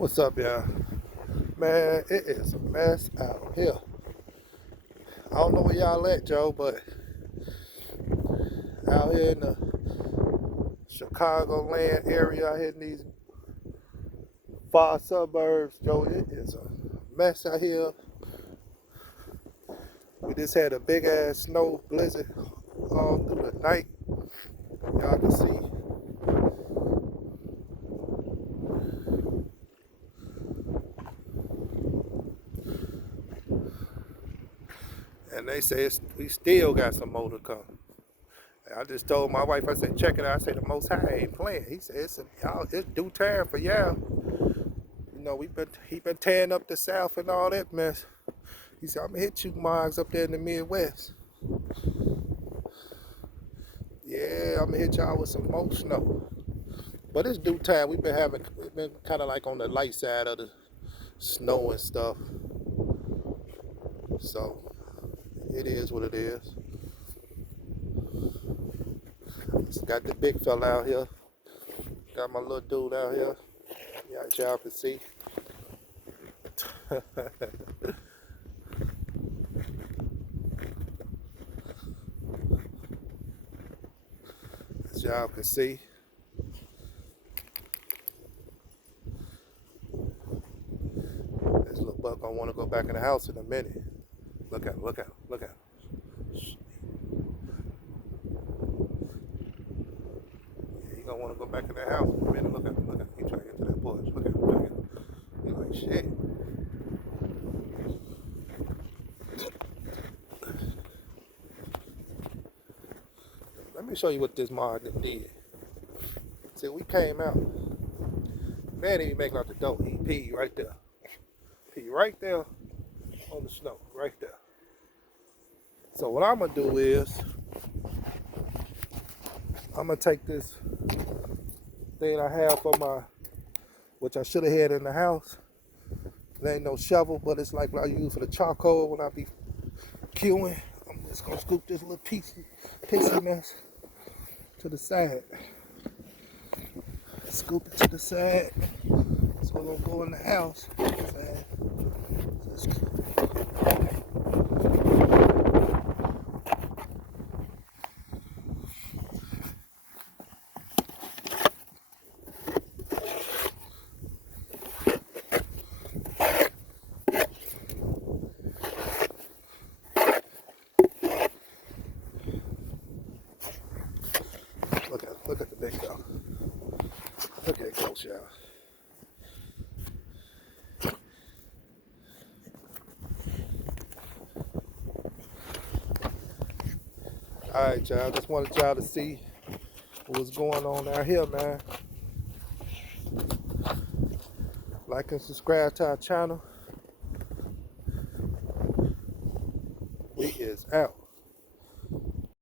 What's up, y'all? Man, it is a mess out here. I don't know where y'all at, Joe, but out here in the Chicagoland area, out here in these far suburbs, Joe, it is a mess out here. We just had a big ass snow blizzard all through the night. Y'all can see. And they say we still got some more to come. I just told my wife, I said, check it out. I said, the Most High ain't playing. He said, it's due time for y'all. You know, he been tearing up the South and all that mess. He said, I'm gonna hit you mogs up there in the Midwest. Yeah, I'm gonna hit y'all with some more snow. But it's due time. We've been kind of like on the light side of the snow and stuff. So it is what it is. Got the big fella out here. Got my little dude out here. Yeah, y'all can see. As y'all can see. This little buck gonna want to go back in the house in a minute. Look at him, look at him, look at him. Yeah, he gonna want to go back in the house in a minute. Look at him, look at him. He trying to get to that porch. Look at him, look at him. He like, shit. Let me show you what this mod did. See, we came out. Man didn't even make it out the door. He peed right there. Peed right there on the snow, right there. So what I'm gonna do is, I'm gonna take this thing I have for my, which I should have had in the house. There ain't no shovel, but it's like what I use for the charcoal when I be queuing. I'm just gonna scoop this little pixie mess to the side. Scoop it to the side. So we're gonna go in the house. Look at the big dog. Look at it close, y'all. Alright, y'all. Just wanted y'all to see what's going on out here, man. Like and subscribe to our channel. We is out.